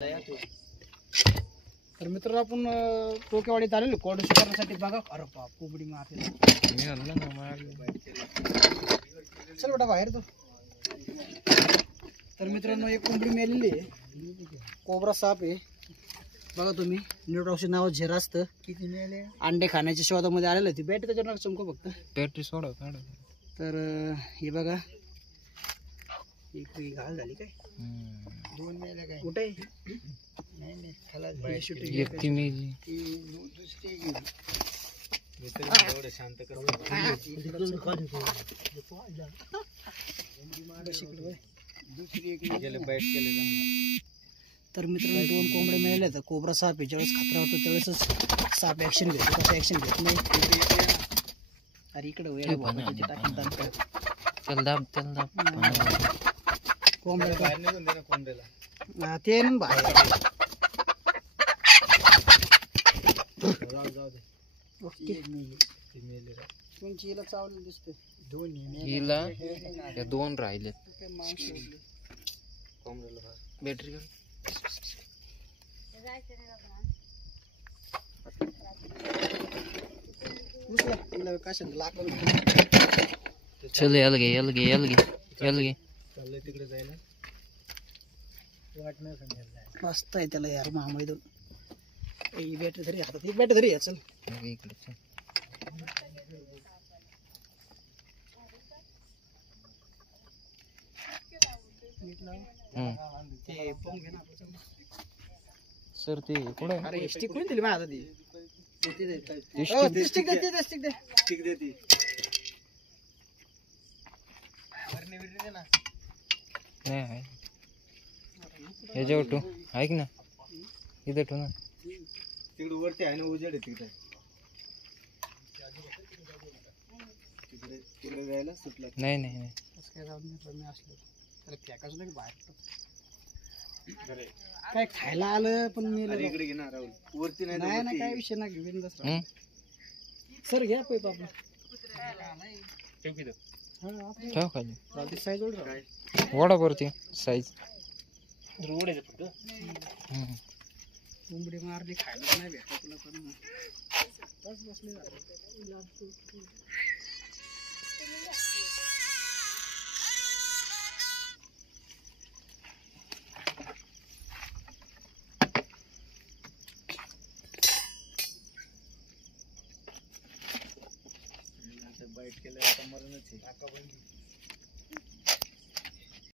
तर मित्रांनो आपण टोकेवाडीत आलेलो कोरडे करण्यासाठी बघा. अरे बाप कोंबडी मारते. चल बेटा बाहेर तो. तर मित्रांनो एक कोंबडी मेलेली आहे. कोबरा साप आहे बघा तुम्ही. न्यूट्रॉक्सिन नाव झेर असतं. किती मेले अंडे खाण्याच्या शोधामध्ये आलेलं ती बॅटरी त्याच्यावर चमको फक्त बॅटरी सोडा. तर हे बघा एक घाल झाली काय. दोन मेले काय कुठे नाही खाला एकटी मेली दुसरी गेली. एवढं शांत कर. दुसरी एक गेले बाईट केले. तर मित्रांनो दोन कोंबडे मिळाले. तर कोबरा साप ज्यावेळेस खतरा होतो त्यावेळेसच साप ऍक्शन घेतो. कसं ऍक्शन घेत नाही. अरे इकडे वेळ कोंबड्या ते बाहेर कोणची चावलं दिसते. दोन्ही दोन राहिले. बॅटरी चल अलगे अलगे अलगे अलगे चाललंय तिकडे जायला. वाट नाही समजायला मस्त आहे त्याला यार महामैदून. ही बॅटरी धरी हातात. ही बॅटरी धरी. चल इकडे चल. सर ते कुठे. अरे स्टिक कोणी दिली माझ्या ती. स्टिक देते स्टिक दे स्टिक देते. नाही ह्याच्यावर ठेव. ऐक ना इथे ठेव ना. तिकडे वरती आहे ना उजेड आहे तिकडे. तिकडे जायला सुटला. नाही नाही नाही असं काय जाऊन मी असलो त्याला फेकायचं नाही बाहेर. काय खायला आलं पण मी इकडे घेणार वरती नाही ना. काय विषय नाही घेऊन बस. सर घ्या पैप आपला ठेव खाली. साईज वडा वरती साईज रोड आहे फक्त. कोंबडी मारली खायला नाही भेटत तुला पण बसले. बाईट केलं आता मरणच आहे.